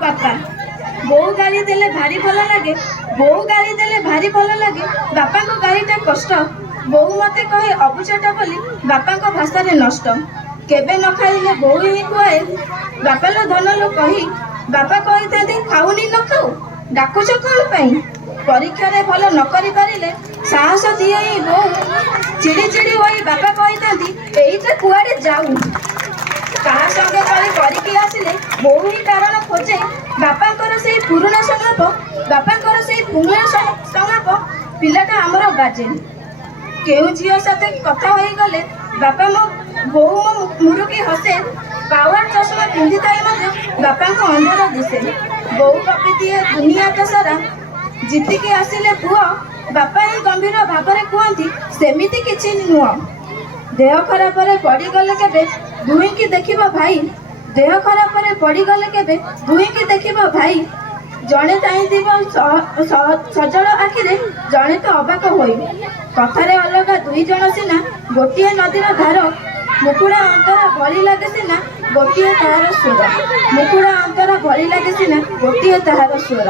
बापा बोऊ गाड़ी देले भारी भल लगे बोऊ गाड़ी देले भारी भल लगे बापा को गाड़ीटा कष्ट बोऊ मते कहे अबुझटा बोली बापा को भाषा रे नष्ट केबे न खाइले बोऊ ही खुआए बापा लो धन लो कही बापा कही था खाऊनी न खाऊ डाकुछ कौन पाई परीक्षा रे भल न करि पारिले साहस दिए ही बोऊ चिड़ी चिड़ी होई बापा कही था एइटा कुआडे जाऊ कहा संगे कली करके आसिले बोऊ ही कारण खोजे बापांकर से पुराना संगाप बापांकर से पुराना संगाप पिलाटा आमर बाजे केउ झियो साथे कथा होई गले बापा मो बोऊ मो मुरुकी हसे पावर चश्मा पिंधि थाई मध्य बापा को अंधार दिसे बोऊ कपि दिए दुनिया का सारा जितिके आसिले पुओ बापा ही गंभीर भावरे कहती सेमिति किछि नुह देह खराब पड़ी गले केबे दुई की देखिबो भाई देह खराब पड़ी गले केबे दुई की देखिबो भाई जड़े चाह सजल आखिरे जड़े तो अबाक होई कथारे अलगा दुई जन सिना गोटे नदीर धार मुकुड़ा अंतर भली लगे सिना गोटे ताहार स्वर मुकुड़ा अंतर भली लगे सिना गोटे ताहार स्वर।